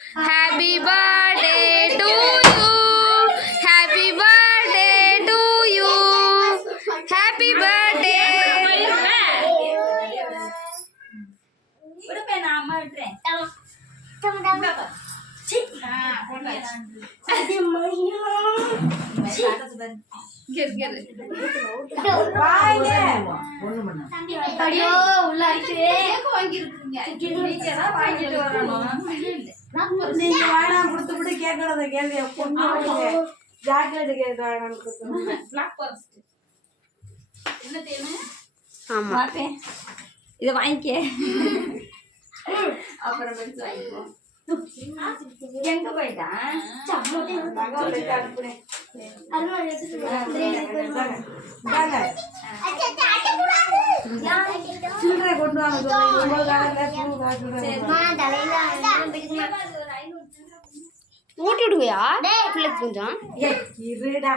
Happy birthday to you. Happy birthday to you. Happy birthday. ஐயோ உள்ள வாங்கிட்டு வரணும். நீங்க வேணாம் கொடுத்துட்டு கேட்கறத கேள்வி ஜாக்கெட் கேட்க வேணாம் என்ன தேவை? ஆமா இதை வாங்கிக்க. அப்புறம் பெருசு வாங்கிக்கோ. எங்க போயிட்டான்? அனுப்புனேன் சில்லறை கொண்டு வாங்க ஊட்டி விடுங்கயா பிள்ளைக்கு கொஞ்சம் இருடா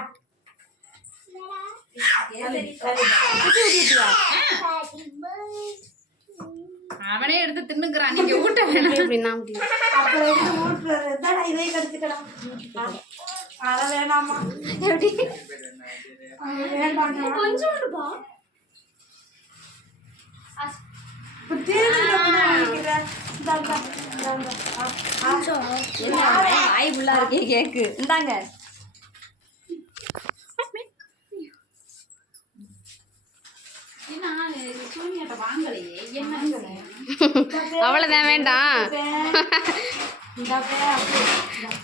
அவனே எடுத்து தின்னுக்குறான். நீங்க ஊட்ட வேணாம். எப்படின்னா அப்புறம் இதை கடிச்சுக்கலாம். அத வேணாமா எப்படி வேண்டாம் கொஞ்சம் வாய் ஃபுல்லா இருக்கே கேக்கு. இந்தாங்க. அவ்வளவுதான் வேண்டாம்.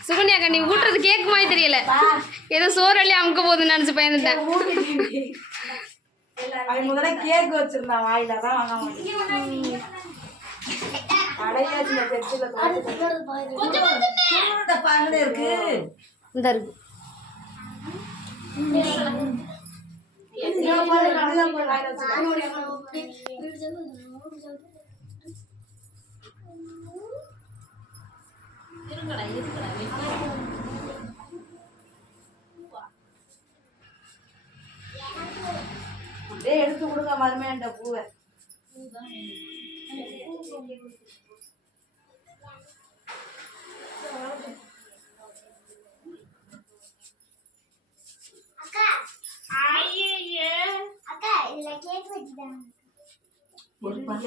சுகன்யாக்கா நீ ஊட்டுறது கேக்கு மாதிரி தெரியல. ஏதோ சோறு அள்ளி அமுக்க போகுதுன்னு நினைச்சு பயந்துட்டேன். முதல்ல கேக் வச்சிருந்தான் வாயில தான் வாங்க மாட்டேன். அடையாச்சு இருக்கு இந்த இருக்கு அப்படியே எடுத்து கொடுங்க மருமையாண்ட பூவை.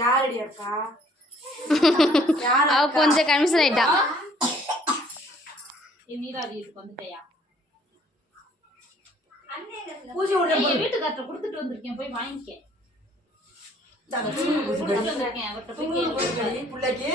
யாரடி அக்கா? அவ கொஞ்சம் கன்ஃபியூஷன் ஆயிட்டா. பூஜை வீட்டுக்கார்ட்ட கொடுத்துட்டு வந்திருக்கேன், போய் வாங்கிக்க. பிள்ளைக்கு